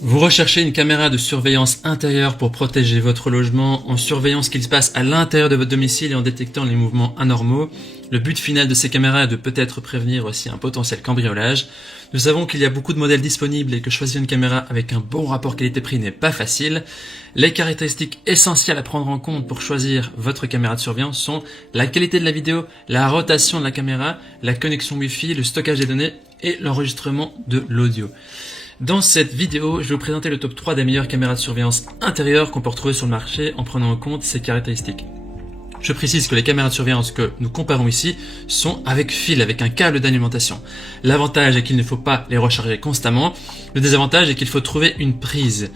Vous recherchez une caméra de surveillance intérieure pour protéger votre logement en surveillant ce qu'il se passe à l'intérieur de votre domicile et en détectant les mouvements anormaux. Le but final de ces caméras est de peut-être prévenir aussi un potentiel cambriolage. Nous savons qu'il y a beaucoup de modèles disponibles et que choisir une caméra avec un bon rapport qualité-prix n'est pas facile. Les caractéristiques essentielles à prendre en compte pour choisir votre caméra de surveillance sont la qualité de la vidéo, la rotation de la caméra, la connexion Wi-Fi, le stockage des données et l'enregistrement de l'audio. Dans cette vidéo, je vais vous présenter le top 3 des meilleures caméras de surveillance intérieure qu'on peut retrouver sur le marché en prenant en compte ces caractéristiques. Je précise que les caméras de surveillance que nous comparons ici sont avec fil, avec un câble d'alimentation. L'avantage est qu'il ne faut pas les recharger constamment. Le désavantage est qu'il faut trouver une prise.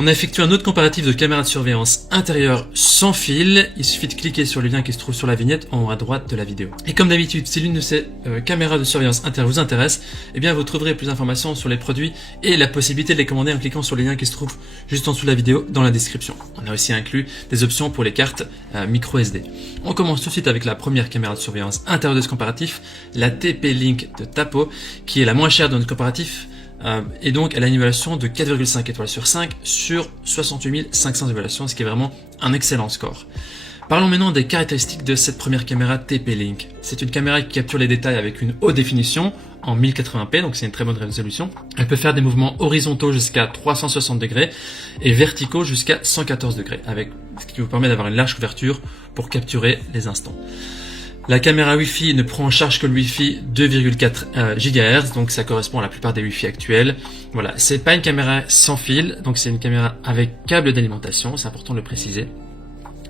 On a effectué un autre comparatif de caméras de surveillance intérieure sans fil. Il suffit de cliquer sur le lien qui se trouve sur la vignette en haut à droite de la vidéo. Et comme d'habitude, si l'une de ces caméras de surveillance intérieure vous intéresse, eh bien vous trouverez plus d'informations sur les produits et la possibilité de les commander en cliquant sur le lien qui se trouve juste en dessous de la vidéo dans la description. On a aussi inclus des options pour les cartes micro SD. On commence tout de suite avec la première caméra de surveillance intérieure de ce comparatif, la TP-Link de Tapo, qui est la moins chère de notre comparatif. Et donc elle a une évaluation de 4,5 étoiles sur 5 sur 68 500 évaluations, ce qui est vraiment un excellent score. Parlons maintenant des caractéristiques de cette première caméra TP-Link. C'est une caméra qui capture les détails avec une haute définition en 1080p, donc c'est une très bonne résolution. Elle peut faire des mouvements horizontaux jusqu'à 360 degrés et verticaux jusqu'à 114 degrés, avec ce qui vous permet d'avoir une large couverture pour capturer les instants. La caméra Wi-Fi ne prend en charge que le Wi-Fi 2,4 GHz, donc ça correspond à la plupart des Wi-Fi actuels. Voilà, c'est pas une caméra sans fil, donc c'est une caméra avec câble d'alimentation, c'est important de le préciser.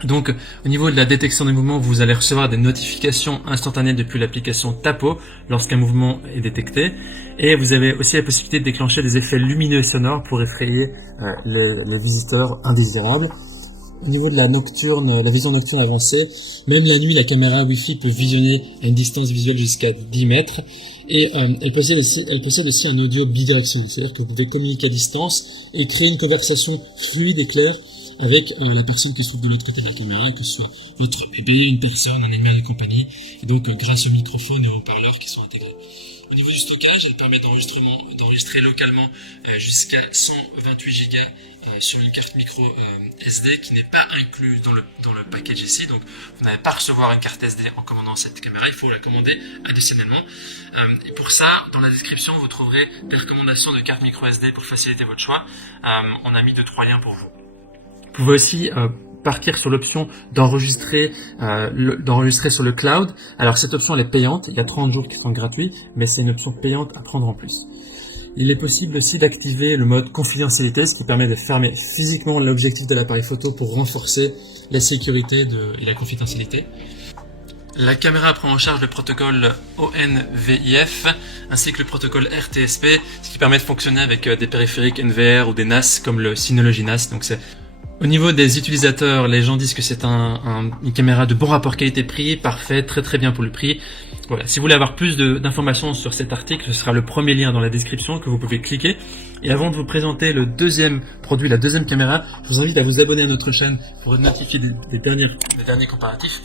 Donc au niveau de la détection des mouvements, vous allez recevoir des notifications instantanées depuis l'application Tapo lorsqu'un mouvement est détecté. Et vous avez aussi la possibilité de déclencher des effets lumineux et sonores pour effrayer les visiteurs indésirables. Au niveau de la vision nocturne avancée, même la nuit, la caméra Wi-Fi peut visionner à une distance visuelle jusqu'à 10 mètres. Et elle possède aussi un audio bidirectionnel, c'est-à-dire que vous pouvez communiquer à distance et créer une conversation fluide et claire avec la personne qui se trouve de l'autre côté de la caméra, que ce soit votre bébé, une personne, un animal de compagnie, et donc grâce au microphone et aux haut-parleurs qui sont intégrés. Au niveau du stockage, elle permet d'enregistrer localement jusqu'à 128 Go sur une carte micro SD qui n'est pas inclus dans le package ici. Donc vous n'allez pas recevoir une carte SD en commandant cette caméra, il faut la commander additionnellement. Et pour ça, dans la description, vous trouverez des recommandations de cartes micro SD pour faciliter votre choix. On a mis 2-3 liens pour vous. Vous pouvez aussi partir sur l'option d'enregistrer sur le cloud. Alors cette option elle est payante, il y a 30 jours qui sont gratuits, mais c'est une option payante à prendre en plus. Il est possible aussi d'activer le mode confidentialité, ce qui permet de fermer physiquement l'objectif de l'appareil photo pour renforcer la sécurité et la confidentialité. La caméra prend en charge le protocole ONVIF ainsi que le protocole RTSP, ce qui permet de fonctionner avec des périphériques NVR ou des NAS comme le Synology NAS. Donc au niveau des utilisateurs, les gens disent que c'est une caméra de bon rapport qualité-prix, parfait, très bien pour le prix. Voilà. Si vous voulez avoir plus d'informations sur cet article, ce sera le premier lien dans la description que vous pouvez cliquer. Et avant de vous présenter le deuxième produit, la deuxième caméra, je vous invite à vous abonner à notre chaîne pour être notifié des derniers comparatifs.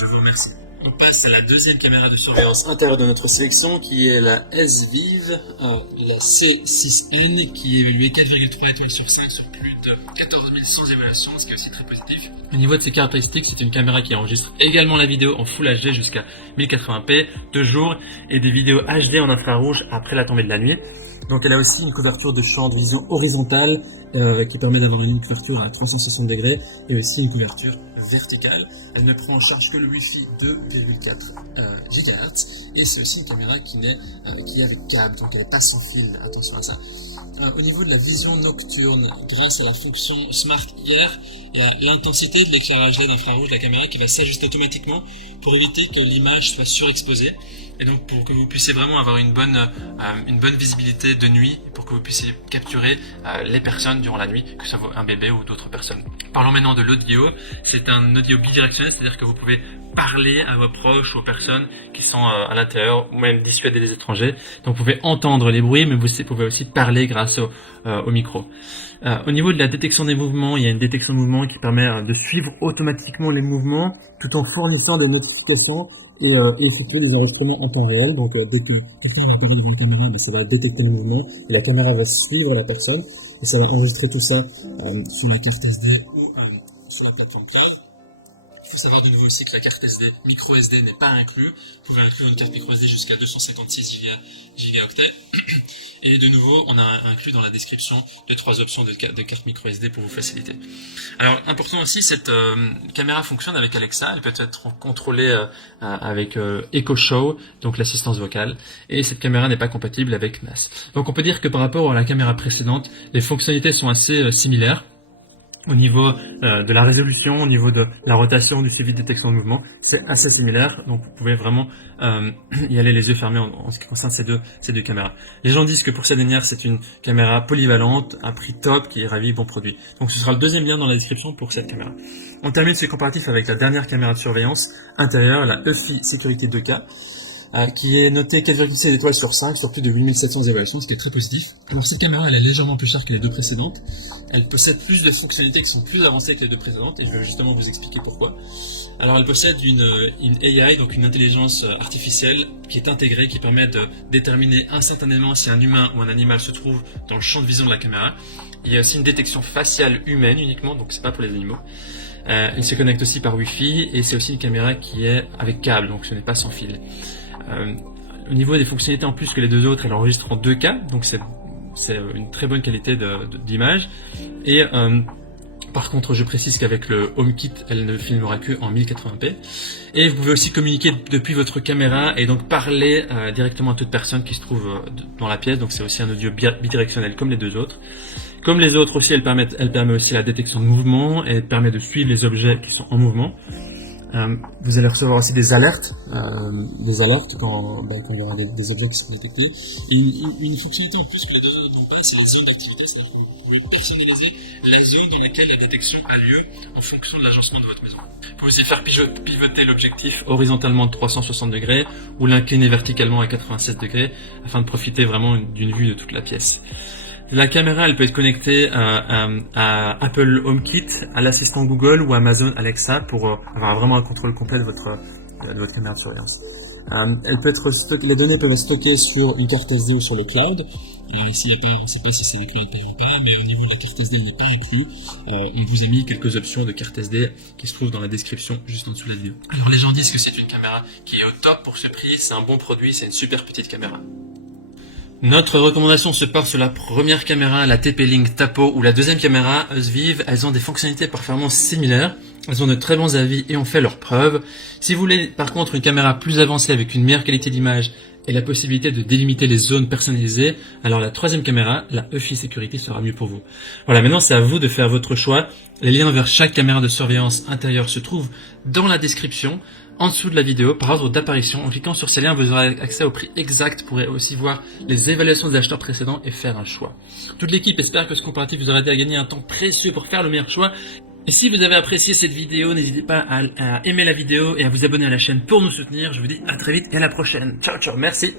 Je vous remercie. On passe à la deuxième caméra de surveillance intérieure de notre sélection qui est la S-Vive, la C6N qui est évaluée 4,3 étoiles sur 5 sur plus de 14 100 évaluations, ce qui est aussi très positif. Au niveau de ses caractéristiques, c'est une caméra qui enregistre également la vidéo en Full HD jusqu'à 1080p de jour et des vidéos HD en infrarouge après la tombée de la nuit. Donc elle a aussi une couverture de champ de vision horizontale qui permet d'avoir une couverture à 360 degrés et aussi une couverture verticale. Elle ne prend en charge que le Wi-Fi 2,4 GHz et c'est aussi une caméra qui est avec câble, donc elle n'est pas sans fil, attention à ça. Au niveau de la vision nocturne, grâce à la fonction Smart IR, il y a l'intensité de l'éclairage LED infrarouge de la caméra qui va s'ajuster automatiquement pour éviter que l'image soit surexposée. Et donc pour que vous puissiez vraiment avoir une bonne visibilité de nuit, pour que vous puissiez capturer les personnes durant la nuit, que ce soit un bébé ou d'autres personnes. Parlons maintenant de l'audio. C'est un audio bidirectionnel, c'est-à-dire que vous pouvez parler à vos proches ou aux personnes qui sont à l'intérieur, ou même dissuader les étrangers. Donc vous pouvez entendre les bruits, mais vous pouvez aussi parler grâce au micro. Au niveau de la détection des mouvements, il y a une détection de mouvements qui permet de suivre automatiquement les mouvements tout en fournissant des notifications et effectuer des enregistrements en temps réel. Donc dès que quelqu'un va apparaître devant la caméra, ça va détecter le mouvement et la caméra va suivre la personne et ça va enregistrer tout ça sur la carte SD ou sur la plateforme cloud. Il faut savoir de nouveau aussi que la carte SD, micro SD n'est pas inclus. Vous pouvez inclure une carte micro SD jusqu'à 256 gigaoctets. Et de nouveau, on a inclus dans la description les 3 options de carte micro SD pour vous faciliter. Alors, important aussi, cette caméra fonctionne avec Alexa. Elle peut être contrôlée avec Echo Show, donc l'assistance vocale. Et cette caméra n'est pas compatible avec NAS. Donc, on peut dire que par rapport à la caméra précédente, les fonctionnalités sont assez similaires. Au niveau de la résolution, au niveau de la rotation, du suivi de détection de mouvement, c'est assez similaire. Donc vous pouvez vraiment y aller les yeux fermés en ce qui concerne ces deux caméras. Les gens disent que pour cette dernière, c'est une caméra polyvalente, à prix top, qui ravit bon produit. Donc ce sera le deuxième lien dans la description pour cette caméra. On termine ce comparatif avec la dernière caméra de surveillance intérieure, la EFI Sécurité 2K. Qui est noté 4,6 étoiles sur 5 sur plus de 8700 évaluations, ce qui est très positif. Alors cette caméra, elle est légèrement plus chère que les deux précédentes. Elle possède plus de fonctionnalités qui sont plus avancées que les deux précédentes, et je vais justement vous expliquer pourquoi. Alors elle possède une AI, donc une intelligence artificielle, qui est intégrée, qui permet de déterminer instantanément si un humain ou un animal se trouve dans le champ de vision de la caméra. Il y a aussi une détection faciale humaine uniquement, donc c'est pas pour les animaux. Elle se connecte aussi par Wi-Fi, et c'est aussi une caméra qui est avec câble, donc ce n'est pas sans fil. Au niveau des fonctionnalités en plus que les deux autres, elle enregistre en 2K, donc c'est une très bonne qualité d'image. Et par contre, je précise qu'avec le HomeKit, elle ne filmera que en 1080p. Et vous pouvez aussi communiquer depuis votre caméra et donc parler directement à toute personne qui se trouve dans la pièce. Donc c'est aussi un audio bidirectionnel comme les deux autres. Comme les autres aussi, elle permet aussi la détection de mouvement et elle permet de suivre les objets qui sont en mouvement. Vous allez recevoir aussi des alertes quand il y aura des objets qui seront détectés. Et une fonctionnalité en plus que les deux autres n'ont pas, c'est les zones d'activité, c'est-à-dire que vous pouvez personnaliser la zone dans laquelle la détection a lieu en fonction de l'agencement de votre maison. Vous pouvez aussi faire pivoter l'objectif horizontalement de 360 degrés ou l'incliner verticalement à 96 degrés afin de profiter vraiment d'une vue de toute la pièce. La caméra, elle peut être connectée à Apple HomeKit, à l'assistant Google ou Amazon Alexa pour avoir vraiment un contrôle complet de votre caméra de surveillance. Les données peuvent être stockées sur une carte SD ou sur le cloud. On ne sait pas si c'est des clouds payants ou pas, mais au niveau de la carte SD, elle n'est pas inclus. On vous a mis quelques options de carte SD qui se trouvent dans la description juste en dessous de la vidéo. Alors les gens disent que c'est une caméra qui est au top pour ce prix, c'est un bon produit, c'est une super petite caméra. Notre recommandation se porte sur la première caméra, la TP-Link Tapo, ou la deuxième caméra, Usvive. Elles ont des fonctionnalités performances similaires. Elles ont de très bons avis et ont fait leurs preuves. Si vous voulez par contre une caméra plus avancée avec une meilleure qualité d'image et la possibilité de délimiter les zones personnalisées, alors la troisième caméra, la EFI Sécurité, sera mieux pour vous. Voilà, maintenant c'est à vous de faire votre choix. Les liens vers chaque caméra de surveillance intérieure se trouvent dans la description, en dessous de la vidéo, par ordre d'apparition. En cliquant sur ces liens, vous aurez accès au prix exact. Vous pourrez aussi voir les évaluations des acheteurs précédents et faire un choix. Toute l'équipe espère que ce comparatif vous aura aidé à gagner un temps précieux pour faire le meilleur choix. Et si vous avez apprécié cette vidéo, n'hésitez pas à aimer la vidéo et à vous abonner à la chaîne pour nous soutenir. Je vous dis à très vite et à la prochaine. Ciao, ciao, merci.